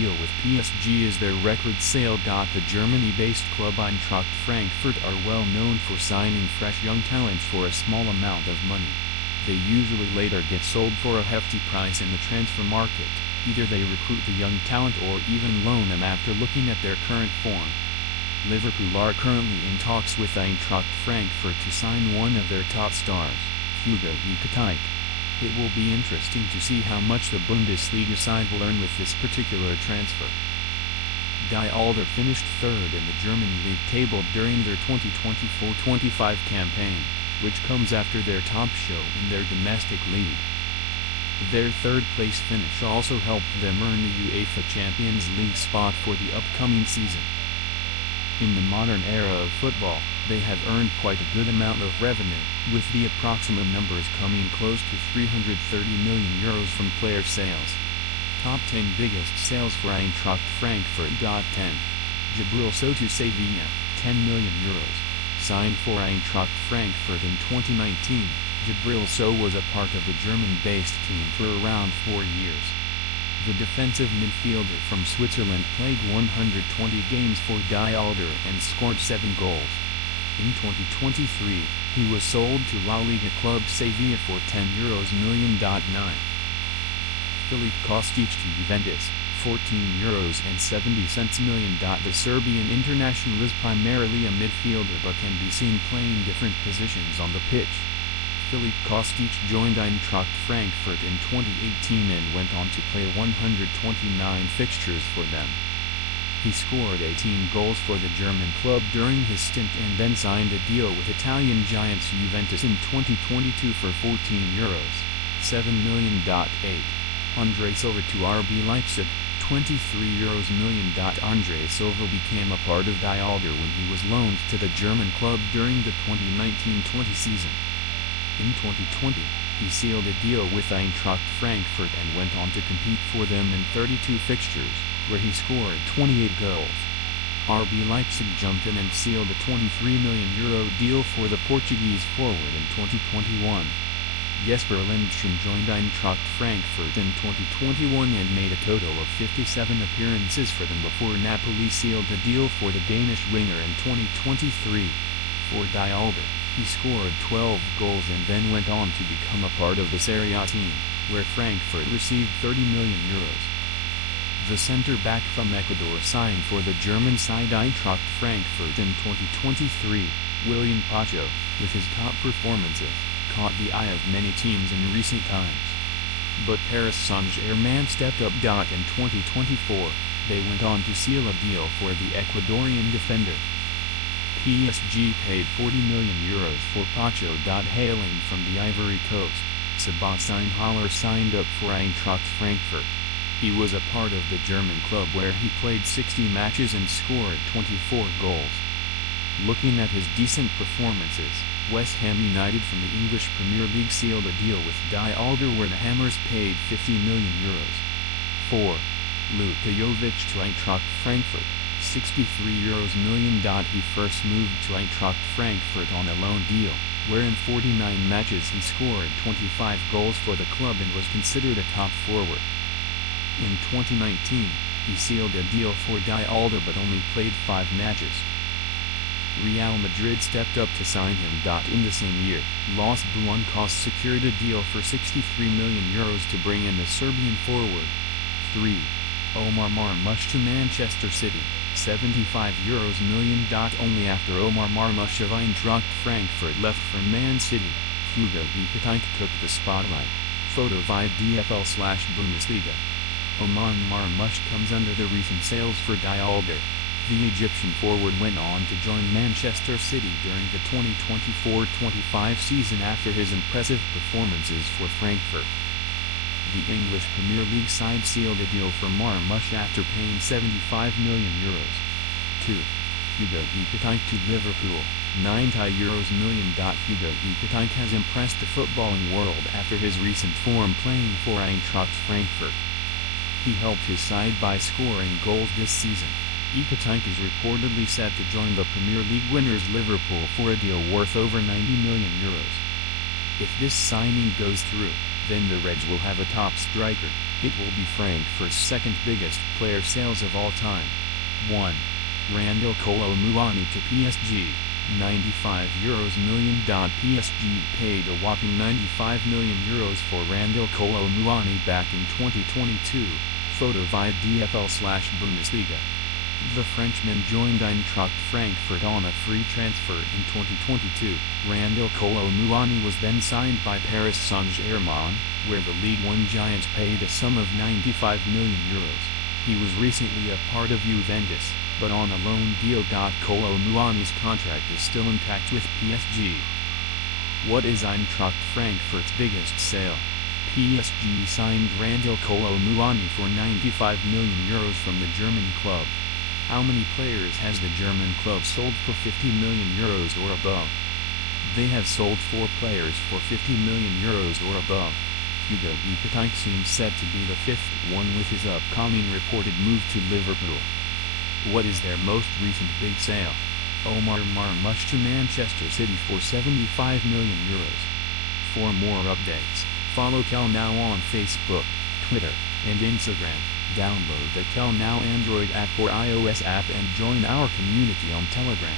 deal with PSG is their record sale. The Germany-based club Eintracht Frankfurt are well known for signing fresh young talents for a small amount of money. They usually later get sold for a hefty price in the transfer market. Either they recruit the young talent or even loan them after looking at their current form. Liverpool are currently in talks with Eintracht Frankfurt to sign one of their top stars, Hugo Ekitike. It will be interesting to see how much the Bundesliga side will earn with this particular transfer. Alder finished third in the German league table during their 2024-25 campaign, which comes after their top show in their domestic league. Their third-place finish also helped them earn the UEFA Champions League spot for the upcoming season. In the modern era of football, they have earned quite a good amount of revenue, with the approximate numbers coming close to €330 million from player sales. Top 10 biggest sales for Eintracht Frankfurt. 10. Djibril Sow to Sevilla, €10 million. Signed for Eintracht Frankfurt in 2019, Djibril Sow was a part of the German-based team for around 4 years. The defensive midfielder from Switzerland played 120 games for Alder and scored 7 goals. In 2023, he was sold to La Liga club Sevilla for €10 million. 9. Filip Kostic to Juventus, €14.70 million. The Serbian international is primarily a midfielder but can be seen playing different positions on the pitch. Filip Kostic joined Eintracht Frankfurt in 2018 and went on to play 129 fixtures for them. He scored 18 goals for the German club during his stint and then signed a deal with Italian giants Juventus in 2022 for €14.7 million. 8. Andre Silva to RB Leipzig, €23 million. Andre Silva became a part of Alder when he was loaned to the German club during the 2019-20 season. In 2020, he sealed a deal with Eintracht Frankfurt and went on to compete for them in 32 fixtures, where he scored 28 goals. RB Leipzig jumped in and sealed a €23 million deal for the Portuguese forward in 2021. Jesper Lindstrom joined Eintracht Frankfurt in 2021 and made a total of 57 appearances for them before Napoli sealed a deal for the Danish winger in 2023. For Alder, he scored 12 goals and then went on to become a part of the Serie A team, where Frankfurt received €30 million. The centre-back from Ecuador signed for the German side Eintracht Frankfurt in 2023, William Pacho, with his top performances, caught the eye of many teams in recent times. But Paris Saint-Germain stepped up. In 2024, they went on to seal a deal for the Ecuadorian defender. PSG paid €40 million for Pacho. Hailing from the Ivory Coast, Sebastian Haller signed up for Eintracht Frankfurt. He was a part of the German club where he played 60 matches and scored 24 goals. Looking at his decent performances, West Ham United from the English Premier League sealed a deal with Alder where the Hammers paid €50 million. 4. Luka Jovic to Eintracht Frankfurt, €63 million. He first moved to Eintracht Frankfurt on a loan deal, where in 49 matches he scored 25 goals for the club and was considered a top forward. In 2019, he sealed a deal for Alder but only played 5 matches. Real Madrid stepped up to sign him. In the same year, Los Blancos secured a deal for €63 million to bring in the Serbian forward. 3. Omar Marmoush to Manchester City, €75 million. Only after Omar Marmoush of Eintracht Frankfurt left for Man City, Hugo Ekitike took the spotlight. Photo 5 DFL/Bundesliga. Omar Marmoush comes under the recent sales for Alder. The Egyptian forward went on to join Manchester City during the 2024-25 season after his impressive performances for Frankfurt. The English Premier League side sealed a deal for Marmoush after paying €75 million. 2. Hugo Ekitike to Liverpool, €90 million. Hugo Ekitike has impressed the footballing world after his recent form playing for Eintracht Frankfurt. He helped his side by scoring goals this season. Ekitike is reportedly set to join the Premier League winners Liverpool for a deal worth over €90 million. If this signing goes through, then the Reds will have a top striker, It will be Frankfurt's second biggest player sales of all time. 1. Randall Kolo Muani to PSG, €95 million. PSG paid a whopping €95 million for Randall Kolo Muani back in 2022, photo via DFL/Bundesliga. The Frenchman joined Eintracht Frankfurt on a free transfer in 2022. Randall Kolo Muani was then signed by Paris Saint-Germain, where the Ligue 1 giants paid a sum of €95 million. He was recently a part of Juventus, but on a loan deal. Kolo Muani's contract is still intact with PSG. What is Eintracht Frankfurt's biggest sale? PSG signed Randall Kolo Muani for €95 million from the German club. How many players has the German club sold for €50 million or above? They have sold 4 players for €50 million or above. Hugo Ekitike seems set to be the 5th one with his upcoming reported move to Liverpool. What is their most recent big sale? Omar Marmoush to Manchester City for €75 million. For more updates, follow Kel Now on Facebook, Twitter, and Instagram. Download the Kel Now Android app or iOS app and join our community on Telegram.